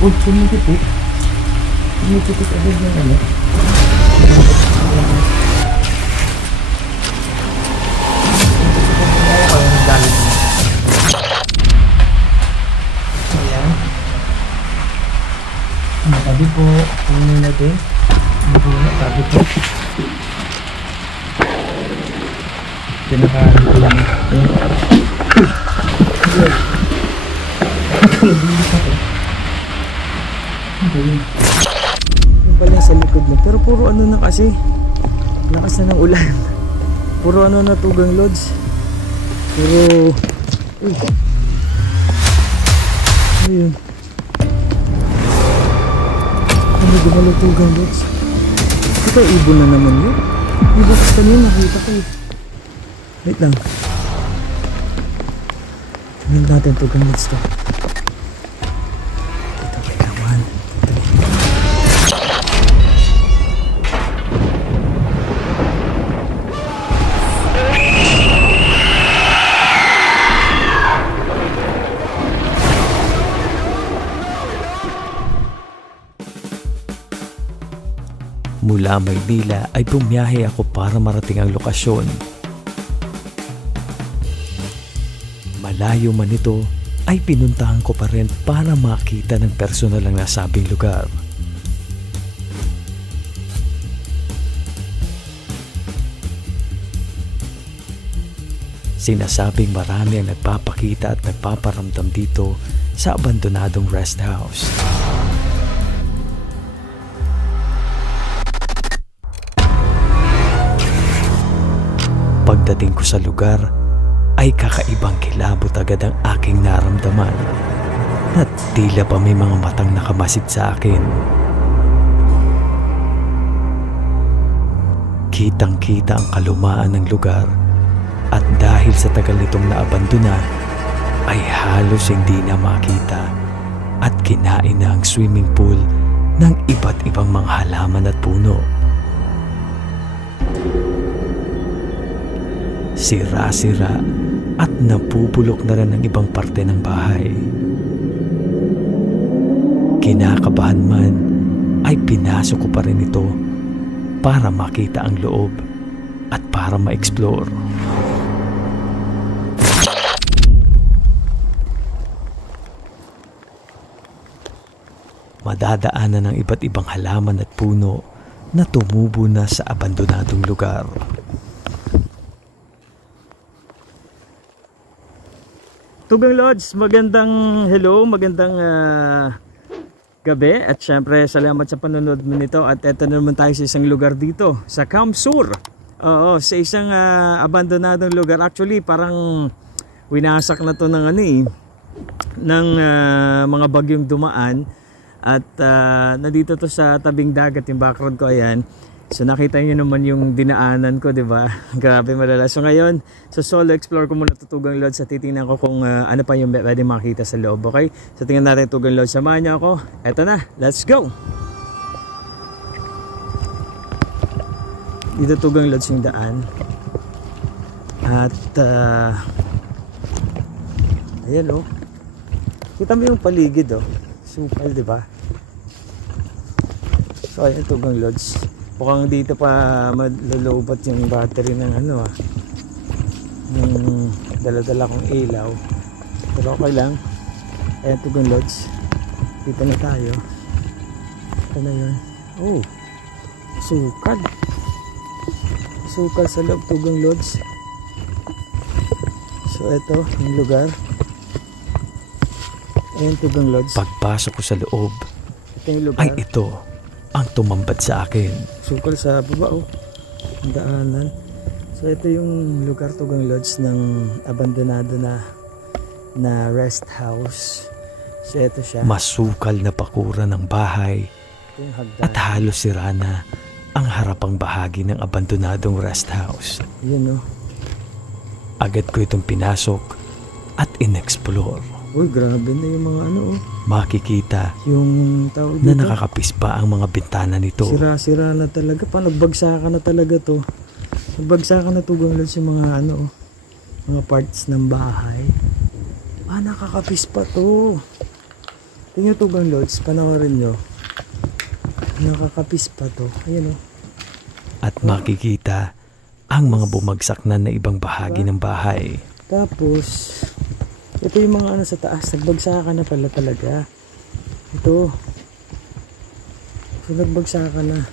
Uy, pumipitik. Pumipitik agad yung ano. Ayan. Tabi po. Punin natin. Tabi po. Pinakahan ko lang. Yung pala sa likod mo. Pero puro ano na kasi. Lakas na ng ulan. Puro ano na tugang lods. Puro... Uy. Ayun. Ano gumalo tugang lods. Ito ibon na naman yun. Ibon kasi kanina nakita ko eh. Wait lang. Tingnan natin tugang lods to. Mula Maynila ay bumiyahe ako para marating ang lokasyon. Malayo man ito ay pinuntahan ko pa rin para makita ng personal ang nasabing lugar. Sinasabing marami ang nagpapakita at nagpaparamdam dito sa abandonadong rest house. Pagdating ko sa lugar ay kakaibang kilabot agad ang aking naramdaman at tila pa may mga matang nakamasid sa akin. Kitang-kita ang kalumaan ng lugar at dahil sa tagal nitong naabandona ay halos hindi na makita at kinain na ang swimming pool ng iba't ibang mga halaman at puno. Sira-sira at napupulok na rin ang ibang parte ng bahay. Kinakabahan man ay pinasok ko pa rin ito para makita ang loob at para ma-explore. Madadaanan ng iba't ibang halaman at puno na tumubo na sa abandonadong lugar. Tugang Lods, magandang hello, magandang gabi at syempre salamat sa panonood mo nito at eto na naman tayo sa isang lugar dito sa Camp Sur. Oo, sa isang abandonadong lugar. Actually parang winasak na to ng ano eh, ng mga bagyong dumaan at nandito to sa tabing dagat yung background ko, ayan. So nakita niyo naman yung dinaanan ko, 'di ba? Grabe malala. So ngayon, sa solo explore ko muna Tugang Lods at titingnan ko kung ano pa yung pwede makita sa loob, okay? So tingnan natin Tugang Lods, samahan niyo ako. Eto na, let's go. Dito Tugang Lods yung daan. At ayan oh. Kita mo yung paligid oh. Supal, 'di ba? So ayan Tugang Lods. Mukhang dito pa malulobot yung battery ng ano yung dala-dala kong ilaw, pero okay lang. Ayan Tugang Lods, dito na tayo. Ito na yun. Oh, sukal sa loob Tugang Lods. So ito yung lugar. Ayan Tugang Lods. Pagpasok ko sa loob ito yung lugar. ay ito ang tumambad sa akin. Sukal sa baba oh, ang daanan. So ito yung lugar Tugang Lods ng abandonado na rest house. So ito siya. Masukal na pakuran ng bahay at halos sira na ang harapang bahagi ng abandonadong rest house. Yun oh. Agad ko itong pinasok at in-explore. Uy, grabe na yung mga ano oh. Makikita yung tawag na dito, nakakapis pa ang mga bintana nito. sira-sira na talaga. Nagbagsakan na talaga to. Nagbagsakan na Tugang Lods yung mga ano oh, mga parts ng bahay. Nakakapis pa to. Tingnan tugang loads, panoorin nyo. Nakakapis pa to. Ayan o. At makikita ang mga bumagsak na ibang bahagi ng bahay. Tapos, ito yung mga ano sa taas. Nagbagsakan na pala talaga. Ito. So, nagbagsakan na.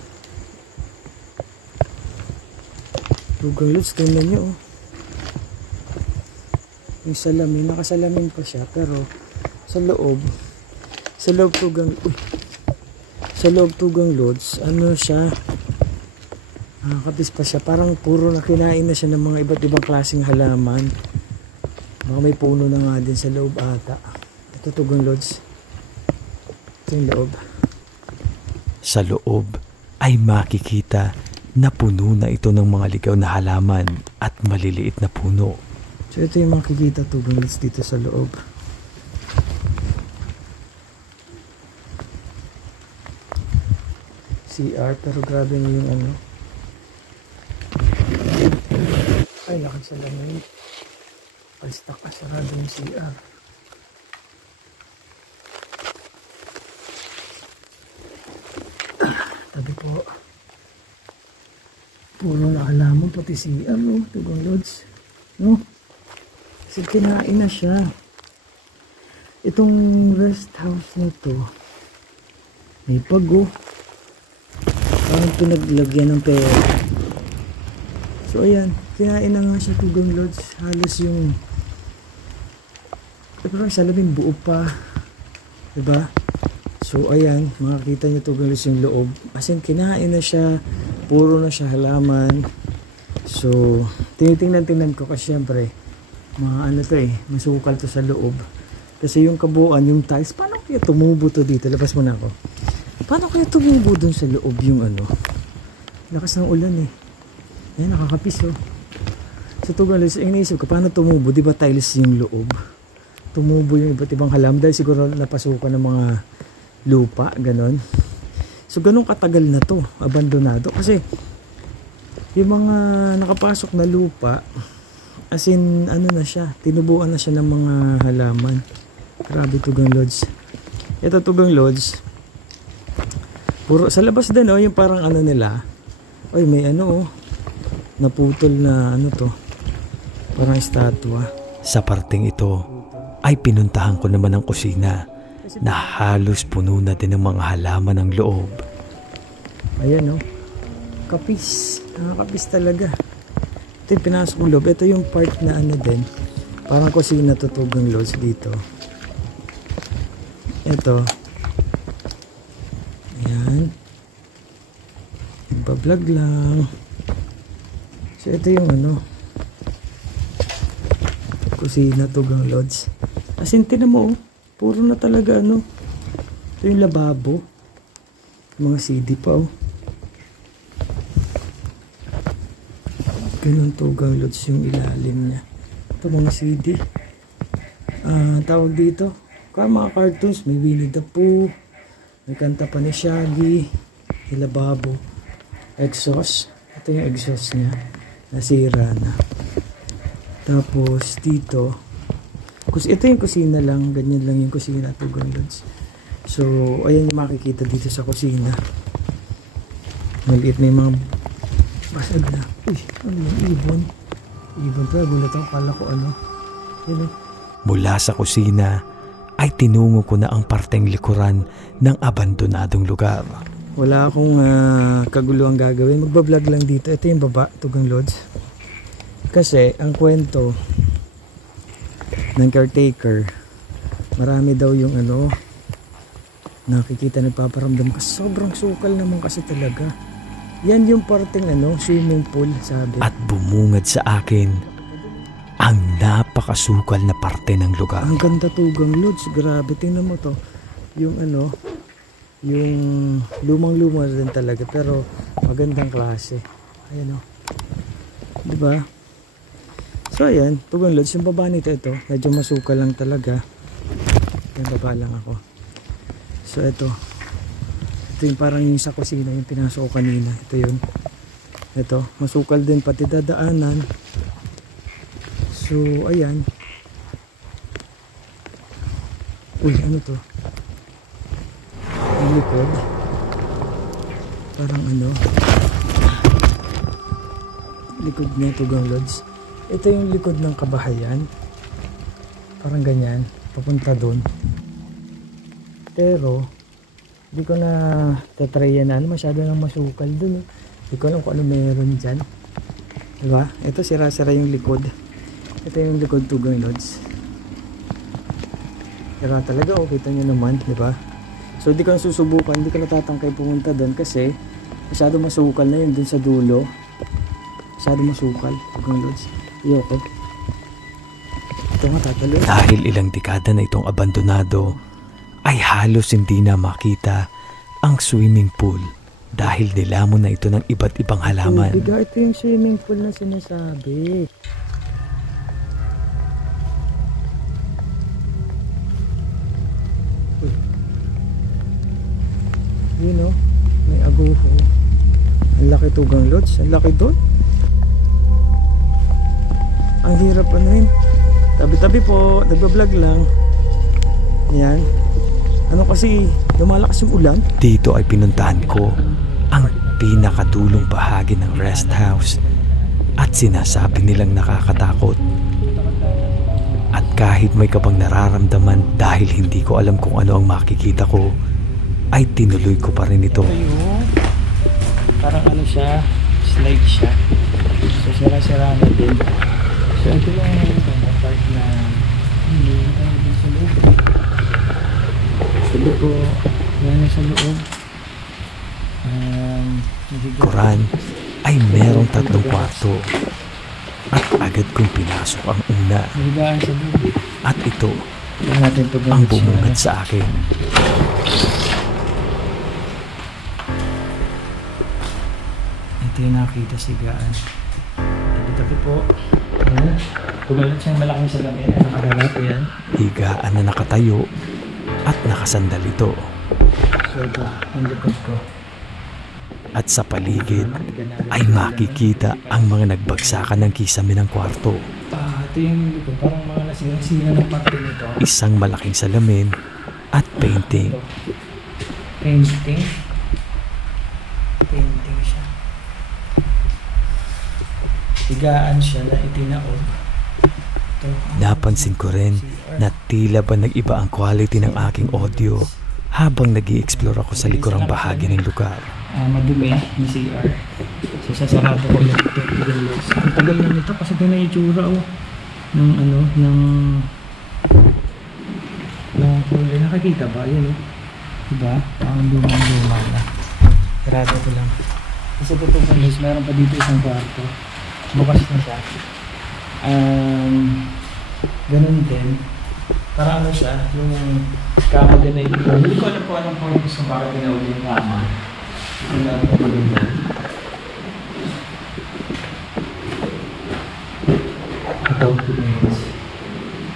Tugang loads, tingnan nyo oh. Yung salamin, nakasalamin pa siya. Pero, sa loob tugang loads, ano siya, nakakapis pa siya, parang puro na kinain na siya ng mga iba't ibang klaseng halaman. Baka may puno na nga din sa loob ata. Ito tugang loads, ito yung loob. Sa loob ay makikita na puno na ito ng mga ligaw na halaman at maliliit na puno. So ito yung makikita tugang loads dito sa loob. CR, pero grabe mo yung ano. Ay, nakasalamin. Palstak ka, sarado yung CR. Tabi po. Puro na halaman, pati CR, no? Tugang loads. No? Kasi kinain na siya. Itong rest house na to, may pago. Parang pinaglagyan ng pera. So ayan, kinain na nga siya tugang loads. Halos yung parang salamin buo pa, diba? So ayan, makikita nyo tugang loads yung loob. As in, kinain na siya. Puro na siya halaman. So tinitingnan ko kasi syempre mga ano to eh, masukal to sa loob. Kasi yung kabuuan, yung tiles, paano kaya tumubo to dito? Labas mo na ako. Paano kaya tumubo dun sa loob yung ano? Lakas ng ulan eh. Ayan, nakakapis oh. So tugang loads, iniisip ko, paano tumubo? Diba tiles yung loob? Tumubo yung iba't ibang halaman dahil siguro napasukan ng mga lupa, ganon. So ganun katagal na to, abandonado. Kasi yung mga nakapasok na lupa, as in ano na siya, tinubuan na siya ng mga halaman. Grabe tugang loads. Ito tugang loads, puro sa labas din oh, yung parang ano nila. Oy, may ano oh, naputol na ano to, parang estatwa. Sa parting ito ay pinuntahan ko naman ang kusina na halos puno na din ng mga halaman ng loob. Ayan oh, kapis, nakakapis talaga. Ito yung pinasok ng loob. Ito yung part na ano din, parang kusina to tugang loads dito. Ito, ayan, nagbablog lang. So ito yung ano, kusina tugang loads. As in, tinan mo oh, puro na talaga ano. Ito yung lababo, mga CD pa oh. Ganun tugang loads yung ilalim niya. Ito mga CD, tawag dito, kaya mga cartoons, may Winnie the Pooh, may kanta pa ni Shaggy, may lababo, exhaust. Ito yung exhaust niya, nasira na. Tapos dito, ito yung kusina lang, ganyan lang yung kusina tugang loads. So ayan yung makikita dito sa kusina. Maliit na yung mga basag na. Uy, ano yung ibon? Ibon pa, gulat ako, kala ko ano. Yun eh. Mula sa kusina ay tinungo ko na ang parteng likuran ng abandonadong lugar. Wala akong kaguluhang gagawin, magbablog lang dito. Ito yung baba tugang loads. Kasi ang kwento ng caretaker, marami daw yung ano, nakikita, nagpaparamdam kasi sobrang sukal naman kasi talaga. Yan yung parteng ano, swimming pool, sabi. At bumungad sa akin ang napakasukal na parte ng lugar. Ang ganda tugang loads, grabe, tingnan mo to. Yung ano, yung lumang-luma din talaga, pero magandang klase. Ayan o, diba? So ayan, tugang loads, yung baba nito ito, medyo masukal lang talaga. Yung baba lang ako. So ito yung parang yung sa kusina, yung pinasok ko kanina. Ito yun. Ito, masukal din pati dadaanan. So ayan. Uy, ano to? likod. Parang ano, likod niya Tugang Lods. Ito yung likod ng kabahayan. Parang ganyan, papunta doon. Pero di ko na tatry yan, ano, masyado nang masukal doon. Di ko alam kung ano meron dyan. Diba? Ito sira-sira yung likod. Ito yung likod Tugang Lods. Sira talaga, oh, kita nyo naman, diba? So di ko na susubukan, hindi ko natatangkay pumunta doon kasi masyado masukal na yun doon sa dulo. Masyado masukal Tugang Lods. Iyoko. Ito nga tatalo. Dahil ilang dekada na itong abandonado, ay halos hindi na makita ang swimming pool dahil nilamon na ito ng iba't ibang halaman. Biga, ito yung swimming pool na sinasabi. Yun o, may aguho. Ang laki Tugang Lods, ang laki doon. Ang hirap ano yun. Tabi-tabi po, nagbablog lang. Ayan. Ano kasi, lumalakas yung ulan. Dito ay pinuntahan ko ang pinakadulong bahagi ng rest house at sinasabi nilang nakakatakot. At kahit may kabang nararamdaman dahil hindi ko alam kung ano ang makikita ko, ay tinuloy ko pa rin ito. Ito yung, parang ano siya, slide siya. So sira-sira na din. So ito lang yung part na hindi tayo din sa loob. Sabi ko, yan sa loob. Kuran ay merong 3 kwarto at agad kong pinasok ang una at ito ang bumungad sa akin. Ito yung nakita sigaan. Tabi-tabi po. Tumalat siyang malaking salamin. Nakagalap yan. Higaan na nakatayo at nakasandal ito. So ito, ang likod ko. At sa paligid ay makikita ang mga nagbagsakan ng kisame ng kwarto. Ito yung likod. Parang mga nasira-sira ng parte nito. Isang malaking salamin at painting. Painting? Painting siya. Higaan siya na itinaog. Napansin ko rin na tila ba nag-iba ang quality ng aking audio habang nag-i-explore ako sa likurang bahagi ng lugar. Madumi yung CR. So sasarado ko ulit ito. Ang tagal na nito kasi ito na yung tsura ng ano, ng huli. Nakakita ba? Yan diba? Ang lumang-luma na. Sarado ko lang. Kasi ito guys, meron pa dito isang kwarto. Bukas na siya. Ganun din. Para ano siya, yung kama din na ito. Hindi ko alam po anong purpose kung bakit ginauli yung kama. Ito lang ito maganda. Ito, guys.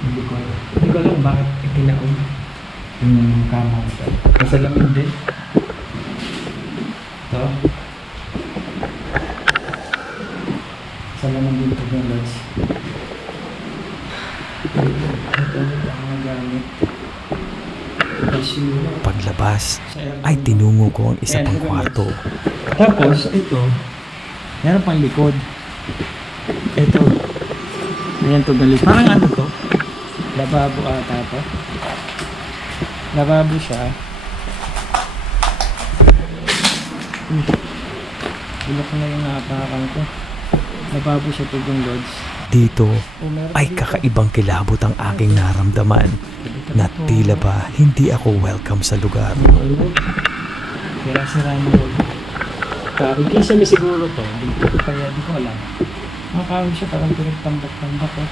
Hindi ko alam bakit itinaog yung kama ito. Kasalamin din. Ito. Salaman din ito yung lods. Ito ang mga gamit. Paglabas ay tinungo ko ang isa pang kwarto. Tapos ito, meron pang likod. Ito. Ayan to galis. Parang ano to? Lababo ata to. Lababo siya. Bulok na yung napakan ko. Lababo siya Tugang Lods. Dito ay kakaibang kilabot ang aking naramdaman na tila ba hindi ako welcome sa lugar. Sira-sira mo. Hindi siya may siguro to. Kaya di ko alam. Makakawin siya parang pinagtambak-tambak eh.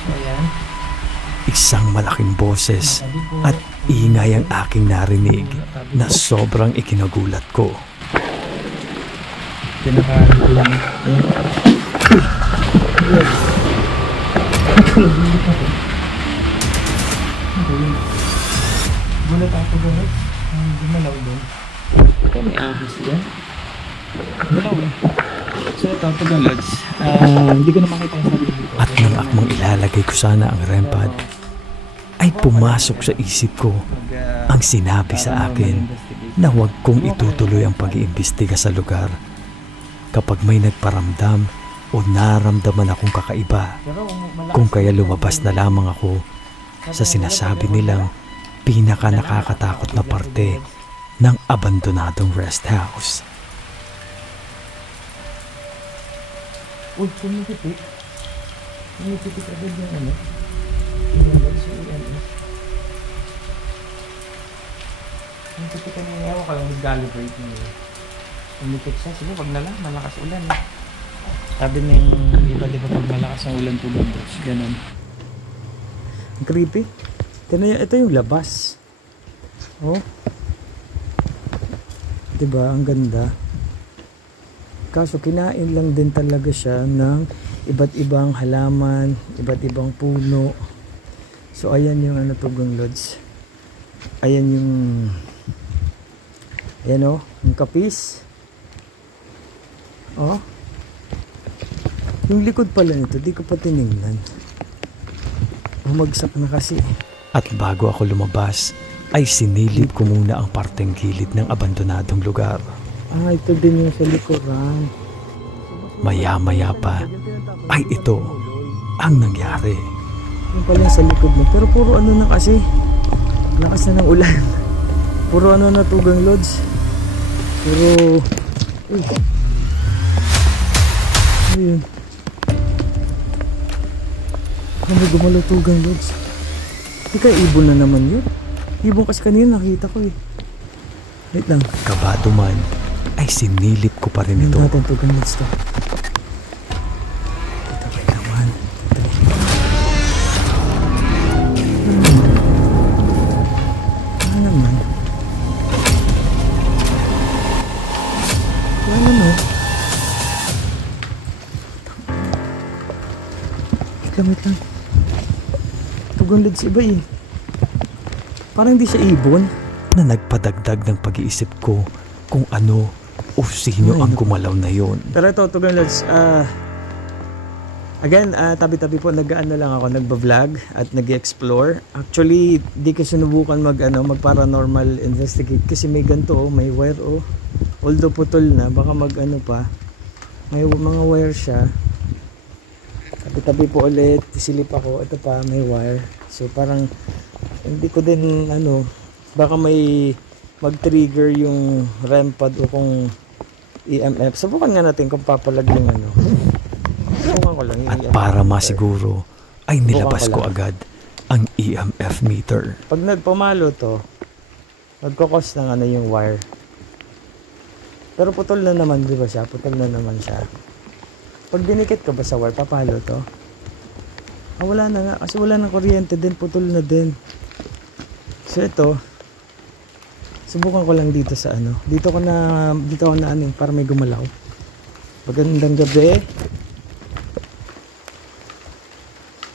So ayan. Isang malaking boses at ingay ang aking narinig na sobrang ikinagulat ko. Pinakain ko lang. Gulat ako doon. Gumalaw doon. Ito may ahas dyan. Gumalaw eh. So ito, Tugang Lods. Hindi ko na makita yung sarili ko. At nang akmang ilalagay ko sana ang REM pad, ay ay pumasok sa isip ko ang sinabi sa akin na huwag kong itutuloy ang pag-iimbestiga sa lugar kapag may nagparamdam o naramdaman akong kakaiba, kung kaya lumabas na lamang ako sa sinasabi nilang pinaka nakakatakot na parte ng abandonadong rest house. Uy, kumikipit. Kumikipit agad yung ano. Yung EMF. Kumikipit ka niya. Ewan ka lang mag-calibrate niya. Kumikipit siya. Sige, wag na lang. Malakas ulan eh. Sabi ng iba, di ba pag malakas ang ulan tulog. Ganun. Ang creepy. Ito yung labas. Oh. Diba? Ang ganda. Kaso kinain lang din talaga siya ng iba't ibang halaman, iba't ibang puno. So ayan yung ano, Tugang Lods. Ayan yung ayan o, yung kapis. Oh. Yung likod pala nito, di ko pa tinignan. Bumagsak na kasi. At bago ako lumabas, ay sinilip ko muna ang parteng gilid ng abandonadong lugar. Ah, ito din yung sa likuran. Maya-maya pa, ay ito ang nangyari. Yung pala sa likod mo. Pero puro ano na kasi. Lakas na ng ulan. Puro ano na, Tugang Lods. Puro... Uy. Ayun. May gumalaw, Tugang Lods. Di ka ibon na naman yun. Ibon kasi kanina nakita ko eh. Wait lang. Kabado man, ay sinilip ko pa rin ito. Hindi natin Tugang Lods to. Dito kayo naman. Ano naman? Ano naman? Wait lang. Tugang Lods iba eh. Parang hindi siya ibon. Na nagpadagdag ng pag-iisip ko kung ano o sino ang gumalaw na yon. Pero ito, Tugang Lods, again, tabi-tabi po, nag-ano lang ako, nagba-vlog at nag-explore. Actually, di ko sinubukan mag-paranormal investigate kasi may ganito, may wire, oh. Although putol na, baka mag-ano pa. May mga wire siya. Tabi-tabi po ulit, silip ako, ito pa, may wire. So parang, hindi ko din, baka may mag-trigger yung REM pad o kung EMF. Subukan nga natin kung papalag yung Subukan ko lang. At para masiguro, ay nilabas ko agad ang EMF meter. Pag nagpumalo to, nagkakos ng yung wire. Pero putol na naman, di ba siya? Putol na naman siya. Pag dinikit ko ba sa wire, papalo to? Wala na nga. Kasi wala na kuryente din, putol na din. So ito, subukan ko lang dito sa dito ko na para may gumalaw. Magandang gabi.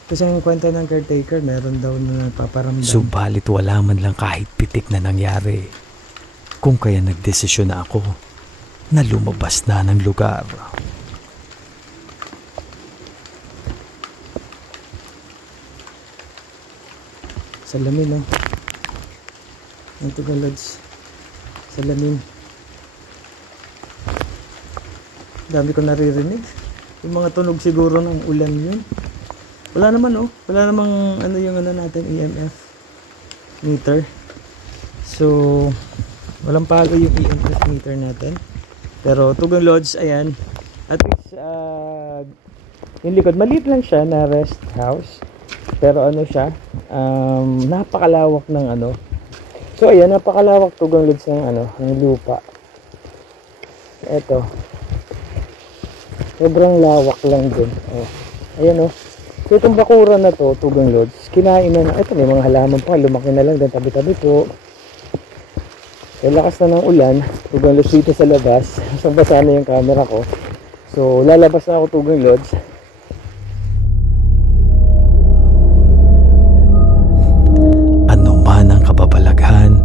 Kasi ang kwenta ng caretaker, meron daw na nagpaparamdam. Subalit wala man lang kahit pitik na nangyari. Kung kaya nagdesisyon na ako na lumabas na ng lugar. Salamin, ang Tugang Lods. Salamin. Dami ko naririnig. Yung mga tunog siguro ng ulan yun. Wala naman wala namang yung natin, EMF meter. So walang palo yung EMF meter natin. Pero Tugang Lods, ayan. At least yung likod, maliit lang siya na rest house. Pero siya, napakalawak ng So ayan, napakalawak, Tugang Lods, ng lupa. Eto. Sobrang lawak lang din. Ayan So itong bakuran na to, Tugang Lods, kinain na. Ito, may mga halaman pa, lumaki na lang din, tabi-tabi po. So lakas na ng ulan, Tugang Lods, dito sa labas. Basa na yung camera ko. So lalabas na ako, Tugang Lods. Ano man ang kababalaghan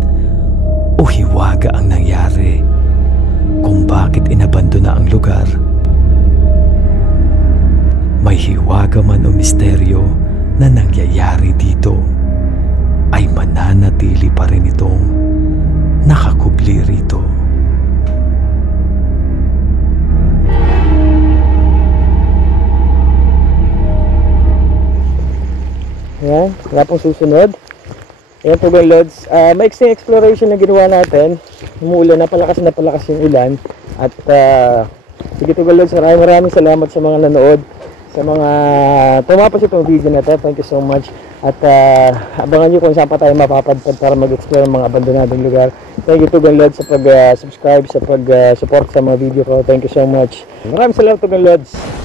o hiwaga ang nangyari, kung bakit inabandona ang lugar, may hiwaga man o misteryo na nangyayari dito. nananatili pa rin itong nakakubli rito. Ayan, wala pong susunod. Ayan po mga lods, maiksing exploration na ginawa natin. Umuulan, napalakas yung ulan. At sige po mga lods, maraming salamat sa mga nanood, sa mga tumapos itong video na to. Thank you so much. At abangan nyo kung saan pa tayo mapapadpad para mag-explore ng mga abandonadong lugar. Thank you po mga lods sa pag-subscribe, sa pag-support sa mga video ko. Thank you so much. Maraming salamat po mga lods.